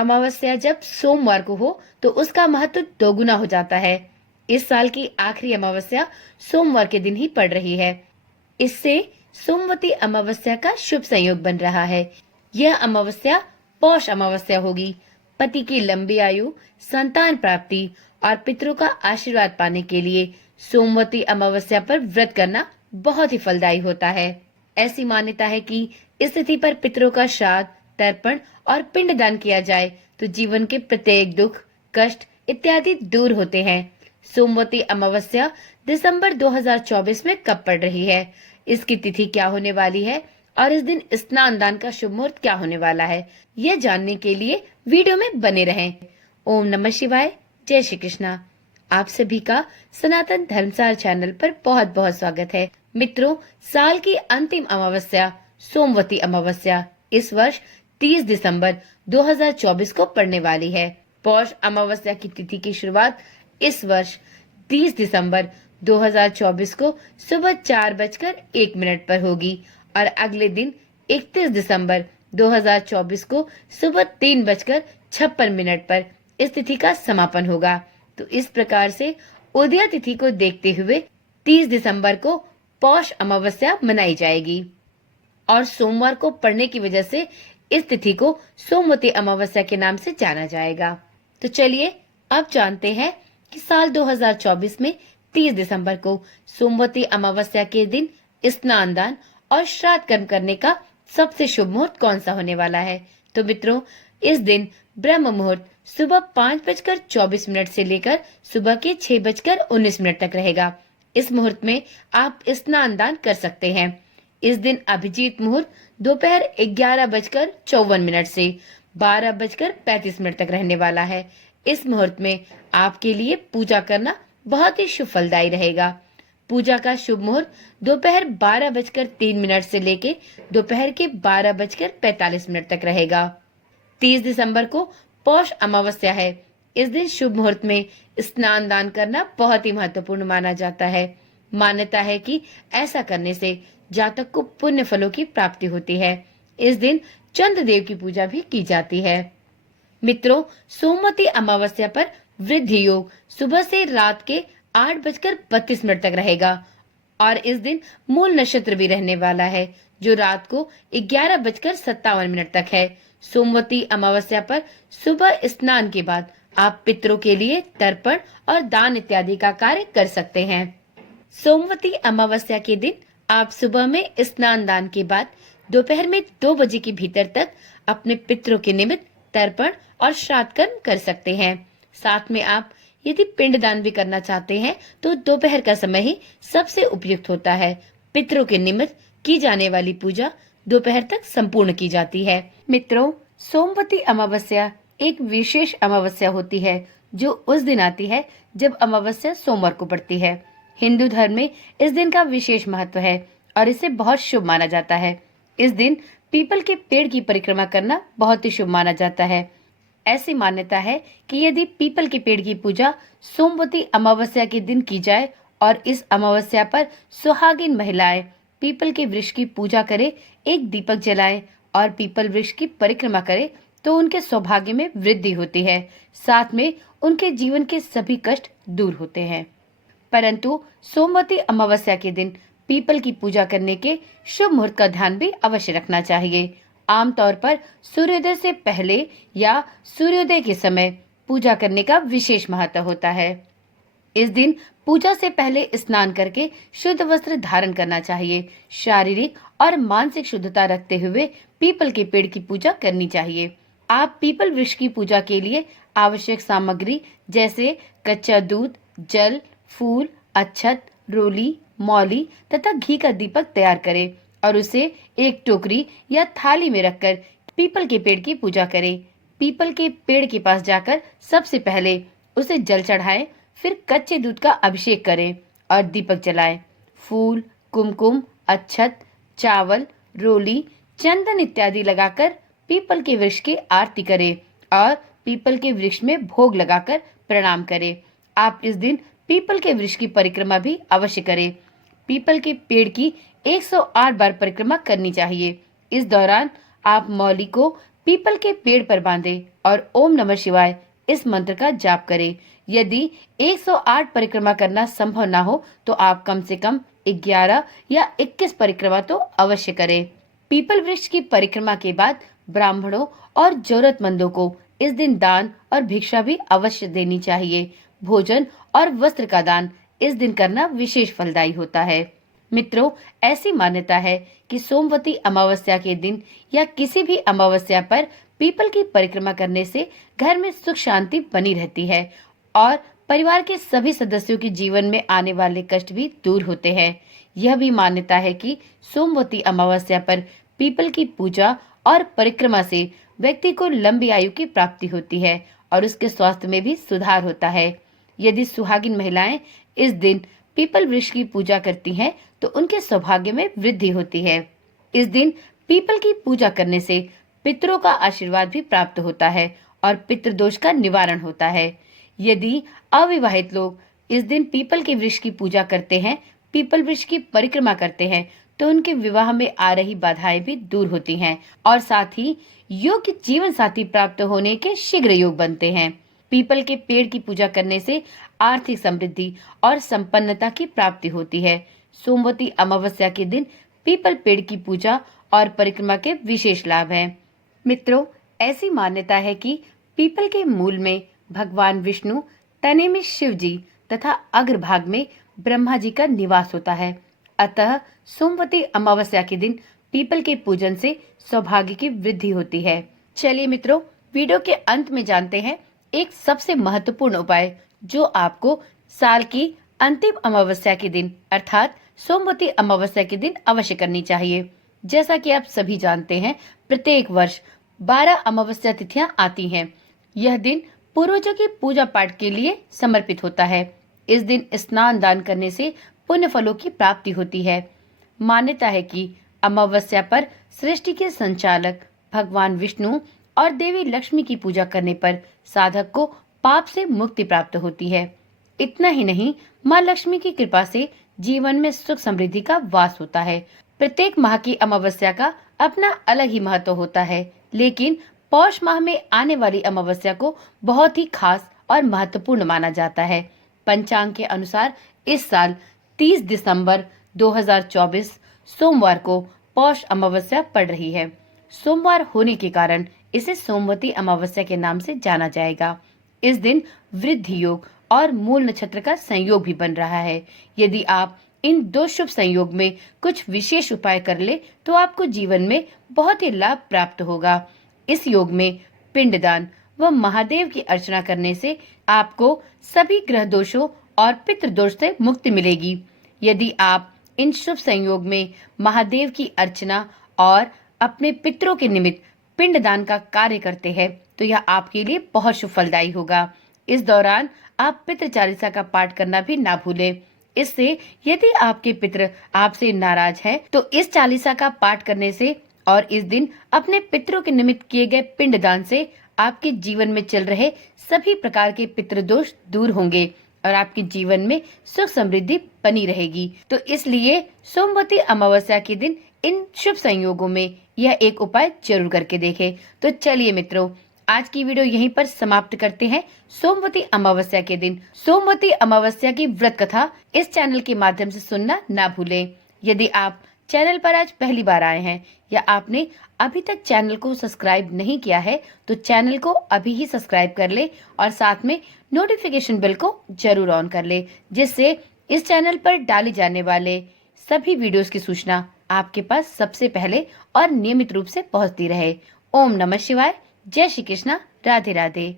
अमावस्या जब सोमवार को हो तो उसका महत्व दोगुना हो जाता है। इस साल की आखिरी अमावस्या सोमवार के दिन ही पड़ रही है। इससे सोमवती अमावस्या का शुभ संयोग बन रहा है। यह अमावस्या पौष अमावस्या होगी। पति की लंबी आयु, संतान प्राप्ति और पितरों का आशीर्वाद पाने के लिए सोमवती अमावस्या पर व्रत करना बहुत ही फलदायी होता है। ऐसी मान्यता है कि इस तिथि पर पितरों का श्राद्ध, तर्पण और पिंडदान किया जाए तो जीवन के प्रत्येक दुख, कष्ट इत्यादि दूर होते हैं। सोमवती अमावस्या दिसंबर 2024 में कब पड़ रही है, इसकी तिथि क्या होने वाली है और इस दिन स्नान दान का शुभ मुहूर्त क्या होने वाला है, यह जानने के लिए वीडियो में बने रहें। ओम नमः शिवाय, जय श्री कृष्णा। आप सभी का सनातन धर्मसार चैनल पर बहुत बहुत स्वागत है। मित्रों, साल की अंतिम अमावस्या सोमवती अमावस्या इस वर्ष 30 दिसंबर 2024 को पड़ने वाली है। पौष अमावस्या की तिथि की शुरुआत इस वर्ष 30 दिसंबर 2024 को सुबह 4:01 पर होगी और अगले दिन 31 दिसंबर 2024 को सुबह 3:56 पर इस तिथि का समापन होगा। तो इस प्रकार से उदया तिथि को देखते हुए 30 दिसंबर को पौष अमावस्या मनाई जाएगी और सोमवार को पड़ने की वजह से इस तिथि को सोमवती अमावस्या के नाम से जाना जाएगा। तो चलिए अब जानते हैं कि साल 2024 में 30 दिसंबर को सोमवती अमावस्या के दिन स्नान दान और श्राद्ध कर्म करने का सबसे शुभ मुहूर्त कौन सा होने वाला है। तो मित्रों, इस दिन ब्रह्म मुहूर्त सुबह 5:24 से लेकर सुबह के 6:19 तक रहेगा। इस मुहूर्त में आप स्नान दान कर सकते हैं। इस दिन अभिजीत मुहूर्त दोपहर 11:54 से 12:35 तक रहने वाला है। इस मुहूर्त में आपके लिए पूजा करना बहुत ही शुभ फलदायी रहेगा। पूजा का शुभ मुहूर्त दोपहर 12:03 से लेके दोपहर के 12:45 तक रहेगा। 30 दिसंबर को पौष अमावस्या है। इस दिन शुभ मुहूर्त में स्नान दान करना बहुत ही महत्वपूर्ण माना जाता है। मान्यता है कि ऐसा करने से जातक को पुण्य फलों की प्राप्ति होती है। इस दिन चंद्रदेव की पूजा भी की जाती है। मित्रों, सोमवती अमावस्या पर वृद्धि योग सुबह से रात के 8:32 तक रहेगा और इस दिन मूल नक्षत्र भी रहने वाला है जो रात को 11:57 तक है। सोमवती अमावस्या पर सुबह स्नान के बाद आप पितरों के लिए तर्पण और दान इत्यादि का कार्य कर सकते हैं। सोमवती अमावस्या के दिन आप सुबह में स्नान दान के बाद दोपहर में 2 बजे के भीतर तक अपने पितरों के निमित्त तर्पण और श्राद्ध कर्म कर सकते हैं। साथ में आप यदि पिंडदान भी करना चाहते हैं तो दोपहर का समय ही सबसे उपयुक्त होता है। पितरों के निमित्त की जाने वाली पूजा दोपहर तक संपूर्ण की जाती है। मित्रों, सोमवती अमावस्या एक विशेष अमावस्या होती है जो उस दिन आती है जब अमावस्या सोमवार को पड़ती है। हिंदू धर्म में इस दिन का विशेष महत्व है और इसे बहुत शुभ माना जाता है। इस दिन पीपल के पेड़ की परिक्रमा करना बहुत ही शुभ माना जाता है। ऐसी मान्यता है कि यदि पीपल के पेड़ की पूजा सोमवती अमावस्या के दिन की जाए और इस अमावस्या पर सुहागिन महिलाएं पीपल के वृक्ष की पूजा करें, एक दीपक जलाएं और पीपल वृक्ष की परिक्रमा करें तो उनके सौभाग्य में वृद्धि होती है। साथ में उनके जीवन के सभी कष्ट दूर होते हैं। परंतु सोमवती अमावस्या के दिन पीपल की पूजा करने के शुभ मुहूर्त का ध्यान भी अवश्य रखना चाहिए। आमतौर पर सूर्योदय से पहले या सूर्योदय के समय पूजा करने का विशेष महत्व होता है। इस दिन पूजा से पहले स्नान करके शुद्ध वस्त्र धारण करना चाहिए। शारीरिक और मानसिक शुद्धता रखते हुए पीपल के पेड़ की पूजा करनी चाहिए। आप पीपल वृक्ष की पूजा के लिए आवश्यक सामग्री जैसे कच्चा दूध, जल, फूल, अक्षत, रोली, मौली तथा घी का दीपक तैयार करें और उसे एक टोकरी या थाली में रखकर पीपल के पेड़ की पूजा करें। पीपल के पेड़ के पास जाकर सबसे पहले उसे जल चढ़ाएं, फिर कच्चे दूध का अभिषेक करें और दीपक जलाएं। फूल, कुमकुम, अक्षत, चावल, रोली, चंदन इत्यादि लगाकर पीपल के वृक्ष की आरती करें और पीपल के वृक्ष में भोग लगाकर प्रणाम करें। आप इस दिन पीपल के वृक्ष की परिक्रमा भी अवश्य करें। पीपल के पेड़ की 108 बार परिक्रमा करनी चाहिए। इस दौरान आप मौली को पीपल के पेड़ पर बांधे और ओम नमः शिवाय इस मंत्र का जाप करें। यदि 108 परिक्रमा करना संभव ना हो तो आप कम से कम 11 या 21 परिक्रमा तो अवश्य करें। पीपल वृक्ष की परिक्रमा के बाद ब्राह्मणों और जरूरतमंदों को इस दिन दान और भिक्षा भी अवश्य देनी चाहिए। भोजन और वस्त्र का दान इस दिन करना विशेष फलदायी होता है। मित्रों, ऐसी मान्यता है कि सोमवती अमावस्या के दिन या किसी भी अमावस्या पर पीपल की परिक्रमा करने से घर में सुख शांति बनी रहती है और परिवार के सभी सदस्यों के जीवन में आने वाले कष्ट भी दूर होते हैं। यह भी मान्यता है कि सोमवती अमावस्या पर पीपल की पूजा और परिक्रमा से व्यक्ति को लंबी आयु की प्राप्ति होती है और उसके स्वास्थ्य में भी सुधार होता है। यदि सुहागिन महिलाएं इस दिन पीपल वृक्ष की पूजा करती हैं तो उनके सौभाग्य में वृद्धि होती है। इस दिन पीपल की पूजा करने से पितरों का आशीर्वाद भी प्राप्त होता है और पितृदोष का निवारण होता है। यदि अविवाहित लोग इस दिन पीपल के वृक्ष की पूजा करते हैं, पीपल वृक्ष की परिक्रमा करते हैं तो उनके विवाह में आ रही बाधाएं भी दूर होती हैं और साथ ही योग्य जीवन साथी प्राप्त होने के शीघ्र योग बनते हैं। पीपल के पेड़ की पूजा करने से आर्थिक समृद्धि और संपन्नता की प्राप्ति होती है। सोमवती अमावस्या के दिन पीपल पेड़ की पूजा और परिक्रमा के विशेष लाभ हैं। मित्रों, ऐसी मान्यता है कि पीपल के मूल में भगवान विष्णु, तने में शिव जी तथा अग्रभाग में ब्रह्मा जी का निवास होता है। अतः सोमवती अमावस्या के दिन पीपल के पूजन से सौभाग्य की वृद्धि होती है। चलिए मित्रों, वीडियो के अंत में जानते हैं एक सबसे महत्वपूर्ण उपाय जो आपको साल की अंतिम अमावस्या के दिन अर्थात सोमवती अमावस्या के दिन अवश्य करनी चाहिए। जैसा कि आप सभी जानते हैं, प्रत्येक वर्ष 12 अमावस्या तिथियां आती हैं। यह दिन पूर्वजों की पूजा पाठ के लिए समर्पित होता है। इस दिन स्नान दान करने से पुण्य फलों की प्राप्ति होती है। मान्यता है कि अमावस्या पर सृष्टि के संचालक भगवान विष्णु और देवी लक्ष्मी की पूजा करने पर साधक को पाप से मुक्ति प्राप्त होती है। इतना ही नहीं, माँ लक्ष्मी की कृपा से जीवन में सुख समृद्धि का वास होता है। प्रत्येक माह की अमावस्या का अपना अलग ही महत्व होता है, लेकिन पौष माह में आने वाली अमावस्या को बहुत ही खास और महत्वपूर्ण माना जाता है। पंचांग के अनुसार इस साल 30 दिसंबर 2024 सोमवार को पौष अमावस्या पड़ रही है। सोमवार होने के कारण इसे सोमवती अमावस्या के नाम से जाना जाएगा। इस दिन वृद्धि योग और मूल नक्षत्र का संयोग भी बन रहा है। यदि आप इन दो शुभ संयोग में कुछ विशेष उपाय कर ले तो आपको जीवन में बहुत ही लाभ प्राप्त होगा। इस योग में पिंडदान व महादेव की अर्चना करने से आपको सभी ग्रह दोषों और पितृदोष से मुक्ति मिलेगी। यदि आप इन शुभ संयोग में महादेव की अर्चना और अपने पितरों के निमित्त पिंडदान का कार्य करते हैं तो यह आपके लिए बहुत शुभ फलदायी होगा। इस दौरान आप पितृ चालीसा का पाठ करना भी ना भूलें। इससे यदि आपके पितृ आपसे नाराज हैं तो इस चालीसा का पाठ करने से और इस दिन अपने पितरों के निमित्त किए गए पिंडदान से आपके जीवन में चल रहे सभी प्रकार के पितृदोष दूर होंगे और आपके जीवन में सुख समृद्धि बनी रहेगी। तो इसलिए सोमवती अमावस्या के दिन इन शुभ संयोगों में यह एक उपाय जरूर करके देखें। तो चलिए मित्रों, आज की वीडियो यहीं पर समाप्त करते हैं। सोमवती अमावस्या के दिन सोमवती अमावस्या की व्रत कथा इस चैनल के माध्यम से सुनना ना भूलें। यदि आप चैनल पर आज पहली बार आए हैं या आपने अभी तक चैनल को सब्सक्राइब नहीं किया है तो चैनल को अभी ही सब्सक्राइब कर ले और साथ में नोटिफिकेशन बेल को जरूर ऑन कर ले, जिससे इस चैनल पर डाले जाने वाले सभी वीडियोस की सूचना आपके पास सबसे पहले और नियमित रूप से पहुंचती रहे। ओम नमः शिवाय। जय श्री कृष्णा। राधे राधे।